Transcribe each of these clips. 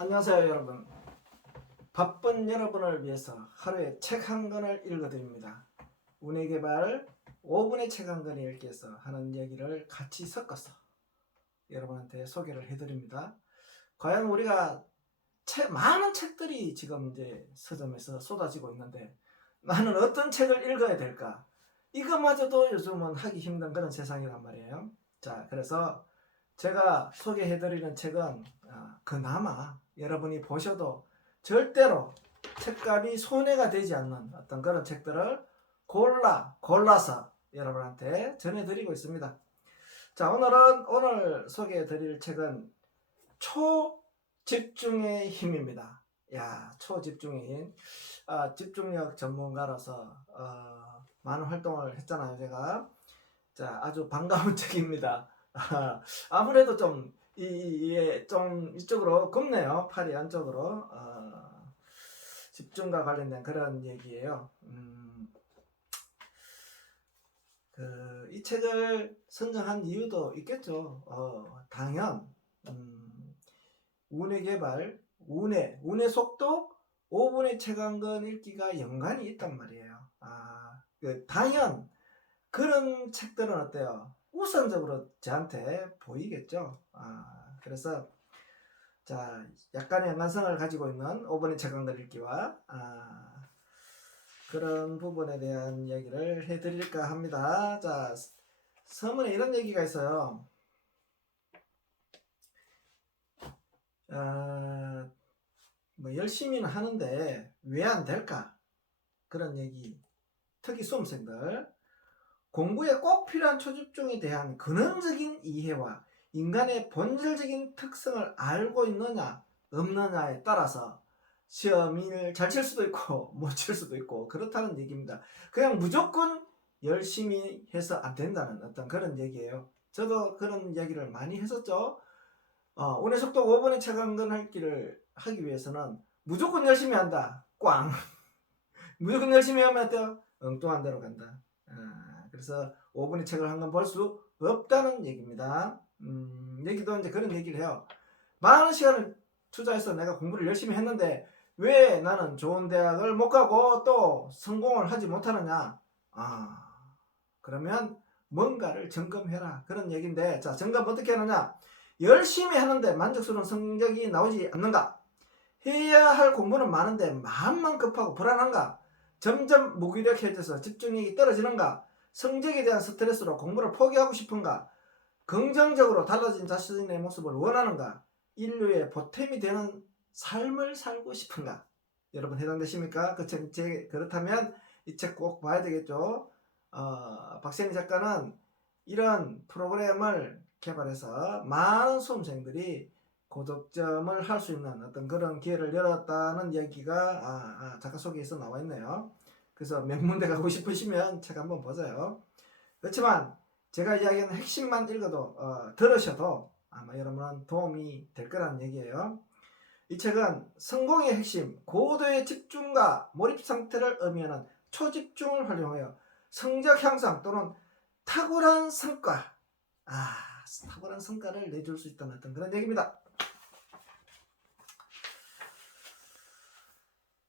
안녕하세요 여러분. 바쁜 여러분을 위해서 하루에 책 한 권을 읽어드립니다. 운해개발 5분의 책 한 권을 읽기 위해서 하는 얘기를 같이 섞어서 여러분한테 소개를 해드립니다. 과연 우리가 책, 많은 책들이 지금 이제 서점에서 쏟아지고 있는데 나는 어떤 책을 읽어야 될까? 이것마저도 요즘은 하기 힘든 그런 세상이란 말이에요. 자 그래서 제가 소개해드리는 책은 아, 그나마 여러분이 보셔도 절대로 책값이 손해가 되지 않는 어떤 그런 책들을 골라 골라서 여러분한테 전해드리고 있습니다. 자 오늘은 오늘 소개해드릴 책은 초집중의 힘입니다. 야 초집중의 힘. 아, 집중력 전문가로서 어, 많은 활동을 했잖아요 제가. 자 아주 반가운 책입니다. 아, 아무래도 좀, 이, 이, 예, 좀 이쪽으로 굽네요. 팔이 안쪽으로. 어, 집중과 관련된 그런 얘기예요. 음, 그, 이 책을 선정한 이유도 있겠죠. 어, 당연, 음, 운의 개발, 운의, 운의 속도, 5분의 책한권 읽기가 연관이 있단 말이에요. 아, 그, 당연, 그런 책들은 어때요? 우선적으로 저한테 보이겠죠. 아, 그래서 자 약간의 연관성을 가지고 있는 5번의 책강들 읽기와 아, 그런 부분에 대한 얘기를 해드릴까 합니다. 자 서문에 이런 얘기가 있어요. 아, 뭐 열심히는 하는데 왜 안 될까? 그런 얘기. 특히 수험생들. 공부에 꼭 필요한 초집중에 대한 근원적인 이해와 인간의 본질적인 특성을 알고 있느냐 없느냐에 따라서 시험을 잘 칠 수도 있고 못 칠 수도 있고 그렇다는 얘기입니다. 그냥 무조건 열심히 해서 안 된다는 어떤 그런 얘기예요. 저도 그런 이야기를 많이 했었죠. 어, 운의 속도 5번의 차강근 할기를 하기 위해서는 무조건 열심히 한다. 꽝. 무조건 열심히 하면 어때요? 엉뚱한 데로 간다. 아, 그래서 5분의 책을 한 권 볼 수 없다는 얘기입니다. 음, 얘기도 이제 그런 얘기를 해요. 많은 시간을 투자해서 내가 공부를 열심히 했는데 왜 나는 좋은 대학을 못 가고 또 성공을 하지 못하느냐? 아, 그러면 뭔가를 점검해라. 그런 얘기인데, 자, 점검 어떻게 하느냐? 열심히 하는데 만족스러운 성적이 나오지 않는가? 해야 할 공부는 많은데 마음만 급하고 불안한가? 점점 무기력해져서 집중력이 떨어지는가? 성적에 대한 스트레스로 공부를 포기하고 싶은가? 긍정적으로 달라진 자신의 모습을 원하는가? 인류의 보탬이 되는 삶을 살고 싶은가? 여러분 해당되십니까? 그 그렇다면 이 책 꼭 봐야 되겠죠? 어, 박세미 작가는 이런 프로그램을 개발해서 많은 수험생들이 고득점을 할 수 있는 어떤 그런 기회를 열었다는 얘기가 아, 아, 작가 소개에서 나와 있네요. 그래서 명문대 가고 싶으시면 책 한번 보세요. 그렇지만 제가 이야기하는 핵심만 읽어도 어, 들으셔도 아마 여러분은 도움이 될 거라는 얘기예요. 이 책은 성공의 핵심, 고도의 집중과 몰입 상태를 의미하는 초집중을 활용하여 성적 향상 또는 탁월한 성과, 아, 탁월한 성과를 내줄 수 있다는 어떤 그런 얘기입니다.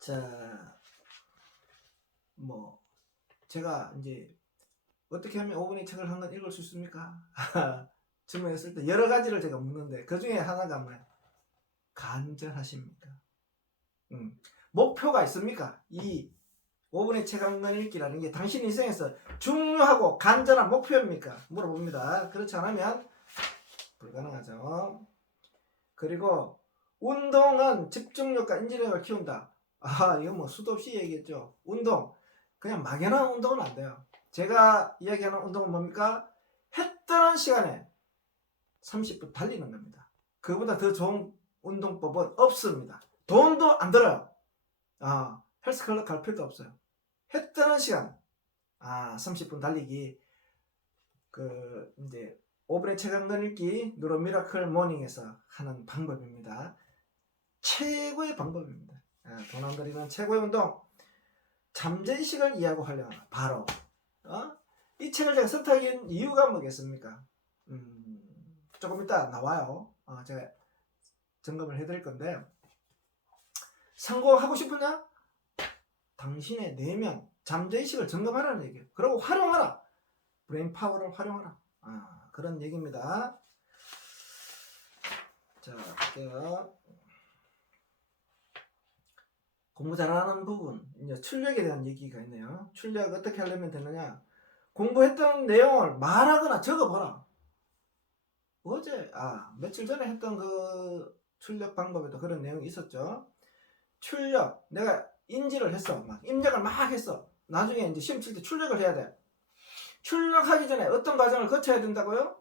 자, 뭐 제가 이제 어떻게 하면 5분의 책을 한 권 읽을 수 있습니까? 질문했을 때 여러 가지를 제가 묻는데 그 중에 하나가 뭐야? 간절하십니까? 음, 목표가 있습니까? 이 5분의 책 한 권 읽기라는 게 당신 인생에서 중요하고 간절한 목표입니까? 물어봅니다. 그렇지 않으면 불가능하죠. 그리고 운동은 집중력과 인지력을 키운다. 아, 이거 뭐 수도 없이 얘기했죠. 운동. 그냥 막연한 운동은 안 돼요. 제가 이야기하는 운동은 뭡니까? 해 뜨는 시간에 30분 달리는 겁니다. 그보다 더 좋은 운동법은 없습니다. 돈도 안 들어요. 아, 헬스클럽 갈 필요도 없어요. 해 뜨는 시간, 아, 30분 달리기, 그, 이제, 오브레 체감근 읽기, 누로 미라클 모닝에서 하는 방법입니다. 최고의 방법입니다. 아, 돈안 들이는 최고의 운동. 잠재의식을 이해하고 활용하라. 바로. 어? 이 책을 제가 선택한 이유가 뭐겠습니까? 음, 조금 이따 나와요. 어, 제가 점검을 해드릴 건데, 성공하고 싶으냐? 당신의 내면 잠재의식을 점검하라는 얘기예요. 그리고 활용하라. 브레인 파워를 활용하라. 아, 그런 얘기입니다. 자, 볼게요. 공부 잘하는 부분, 이제 출력에 대한 얘기가 있네요. 출력 어떻게 하려면 되느냐? 공부했던 내용을 말하거나 적어보라. 어제, 아, 며칠 전에 했던 그 출력 방법에도 그런 내용이 있었죠. 출력, 내가 인지를 했어. 막, 입력을 막 했어. 나중에 이제 시험 칠 때 출력을 해야 돼. 출력하기 전에 어떤 과정을 거쳐야 된다고요?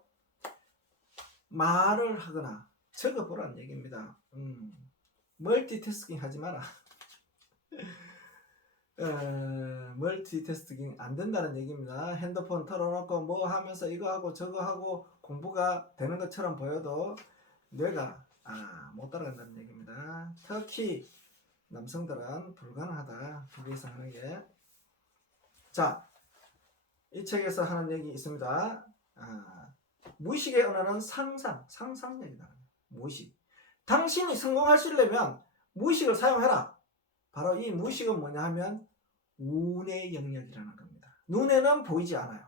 말을 하거나 적어보라는 얘기입니다. 음, 멀티태스킹 하지 마라. 어, 멀티태스킹 안 된다는 얘기입니다. 핸드폰 털어놓고 뭐 하면서 이거 하고 저거 하고 공부가 되는 것처럼 보여도 뇌가 아, 못 따라간다는 얘기입니다. 특히 남성들은 불가능하다. 두 개 이상 하는 게. 자, 이 책에서 하는 얘기 있습니다. 아, 무의식의 언어는 상상, 상상력이다. 무의식. 당신이 성공하시려면 무의식을 사용해라. 바로 이 무의식은 뭐냐 하면 운의 영역이라는 겁니다. 눈에는 보이지 않아요.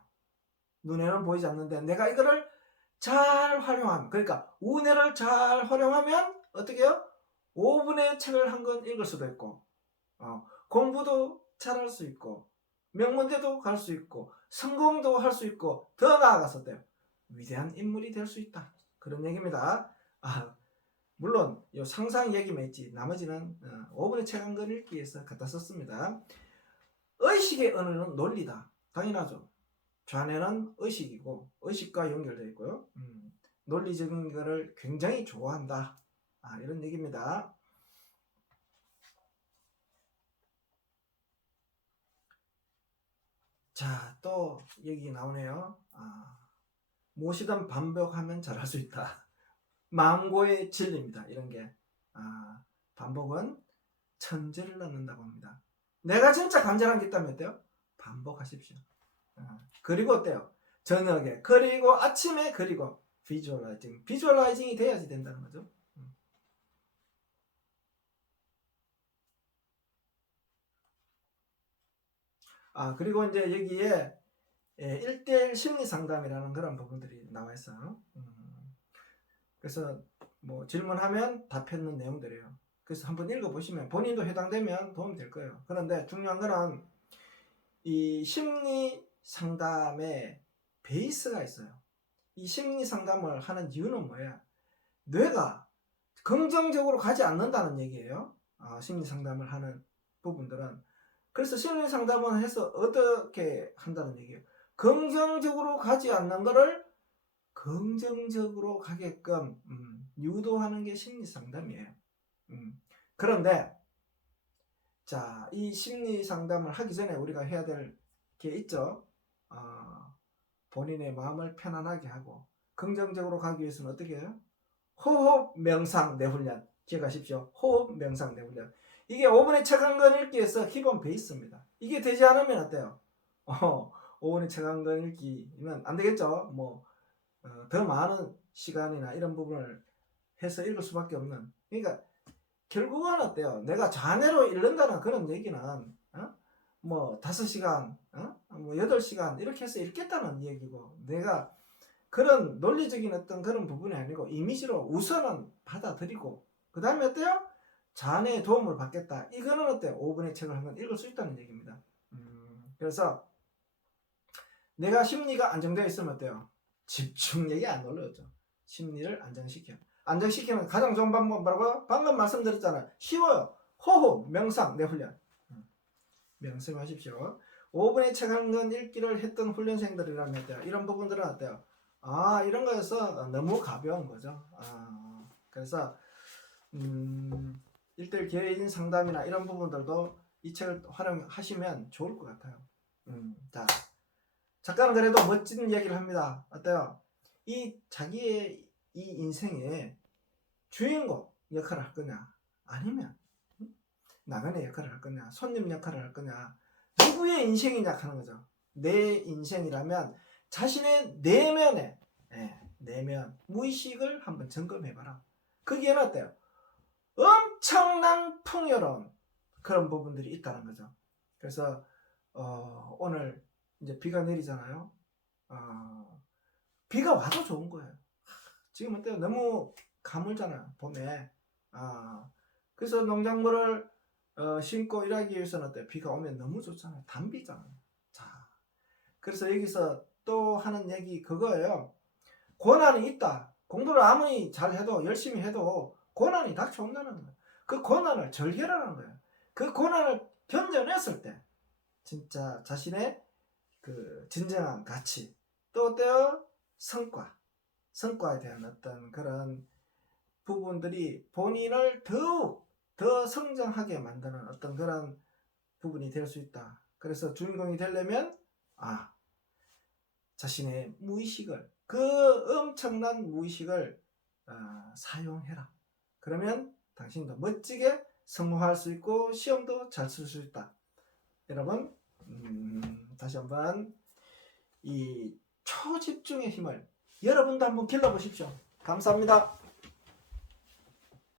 눈에는 보이지 않는데 내가 이거를 잘 활용하면 그러니까 운해를 잘 활용하면 어떻게 해요? 5분의 책을 한 권 읽을 수도 있고 어, 공부도 잘 할 수 있고 명문대도 갈 수 있고 성공도 할 수 있고 더 나아가서 돼요. 위대한 인물이 될 수 있다. 그런 얘기입니다. 아, 물론 요 상상 얘기만 있지 나머지는 어, 5분의 책한권 읽기 위해서 갖다 썼습니다. 의식의 언어는 논리다. 당연하죠. 좌뇌는 의식이고 의식과 연결되어 있고요. 음, 논리적인 거를 굉장히 좋아한다. 아, 이런 얘기입니다. 자, 또 얘기 나오네요. 아, 무엇이든 반복하면 잘할 수 있다. 망고의 진리입니다. 이런 게. 아, 반복은 천재를 낳는다고 합니다. 내가 진짜 간절한 게 있다면 어때요? 반복하십시오. 아, 그리고 어때요? 저녁에, 그리고 아침에, 그리고 비주얼라이징. 비주얼라이징이 돼야지 된다는 거죠. 음. 아, 그리고 이제 여기에 예, 1대1 심리 상담이라는 그런 부분들이 나와 있어요. 음. 그래서 뭐 질문하면 답했는 내용들이에요. 그래서 한번 읽어보시면 본인도 해당되면 도움이 될 거예요. 그런데 중요한 거는 이 심리 상담의 베이스가 있어요. 이 심리 상담을 하는 이유는 뭐야? 뇌가 긍정적으로 가지 않는다는 얘기예요. 아, 심리 상담을 하는 부분들은. 그래서 심리 상담을 해서 어떻게 한다는 얘기예요? 긍정적으로 가지 않는 거를 긍정적으로 가게끔 음, 유도하는 게 심리 상담이에요. 음, 그런데 자, 이 심리 상담을 하기 전에 우리가 해야 될 게 있죠. 어, 본인의 마음을 편안하게 하고 긍정적으로 가기 위해서는 어떻게 해요? 호흡, 명상, 내훈련 기억하십시오. 호흡, 명상, 내훈련 이게 5분의 책한권 읽기 위해서 기본 베이스입니다. 이게 되지 않으면 어때요? 어, 5분의 책한권 읽기는 안 되겠죠. 뭐, 어, 더 많은 시간이나 이런 부분을 해서 읽을 수밖에 없는. 그러니까, 결국은 어때요? 내가 좌뇌로 읽는다는 그런 얘기는, 어? 뭐, 5시간, 어? 뭐, 8시간, 이렇게 해서 읽겠다는 얘기고, 내가 그런 논리적인 어떤 그런 부분이 아니고, 이미지로 우선은 받아들이고, 그 다음에 어때요? 자네의 도움을 받겠다. 이거는 어때요? 5분의 책을 한권 읽을 수 있다는 얘기입니다. 음, 그래서 내가 심리가 안정되어 있으면 어때요? 집중력이 안 올라오죠. 심리를 안정시켜. 안정시키는 가장 좋은 방법 뭐라고요? 방금 말씀드렸잖아요. 쉬워요. 호흡, 명상, 내 훈련. 음, 명심하십시오. 5분의 책한권 읽기를 했던 훈련생들이라면 어때요? 이런 부분들은 어때요? 아, 이런 거에서 너무 가벼운 거죠. 아, 그래서 음, 1대1 개인 상담이나 이런 부분들도 이 책을 활용하시면 좋을 것 같아요. 음, 자, 작가는 그래도 멋진 얘기를 합니다. 어때요? 이 자기의 이 인생의 주인공 역할을 할 거냐, 아니면 음? 나그네 역할을 할 거냐, 손님 역할을 할 거냐, 누구의 인생이냐 하는 거죠. 내 인생이라면 자신의 내면에, 예, 내면, 무의식을 한번 점검해봐라. 거기에는 어때요? 엄청난 풍요로운 그런 부분들이 있다는 거죠. 그래서 어, 오늘 이제 비가 내리잖아요. 어, 비가 와도 좋은 거예요. 지금 어때요? 너무 가물잖아요. 봄에. 아, 그래서 농작물을 어, 심고 일하기 위해서는 어때요? 비가 오면 너무 좋잖아요. 단비잖아요. 자, 그래서 여기서 또 하는 얘기 그거예요. 고난이 있다. 공부를 아무리 잘해도 열심히 해도 고난이 닥쳐온다는 거예요. 그 고난을 절개라는 거예요. 그 고난을 견뎌냈을 때 진짜 자신의 그 진정한 가치 또 어때요? 성과 성과에 대한 어떤 그런 부분들이 본인을 더욱 더 성장하게 만드는 어떤 그런 부분이 될 수 있다. 그래서 주인공이 되려면 아 자신의 무의식을 그 엄청난 무의식을 아, 사용해라. 그러면 당신도 멋지게 성공할 수 있고 시험도 잘 쓸 수 있다. 여러분 음, 다시 한번 이 초집중의 힘을 여러분도 한번 길러보십시오. 감사합니다.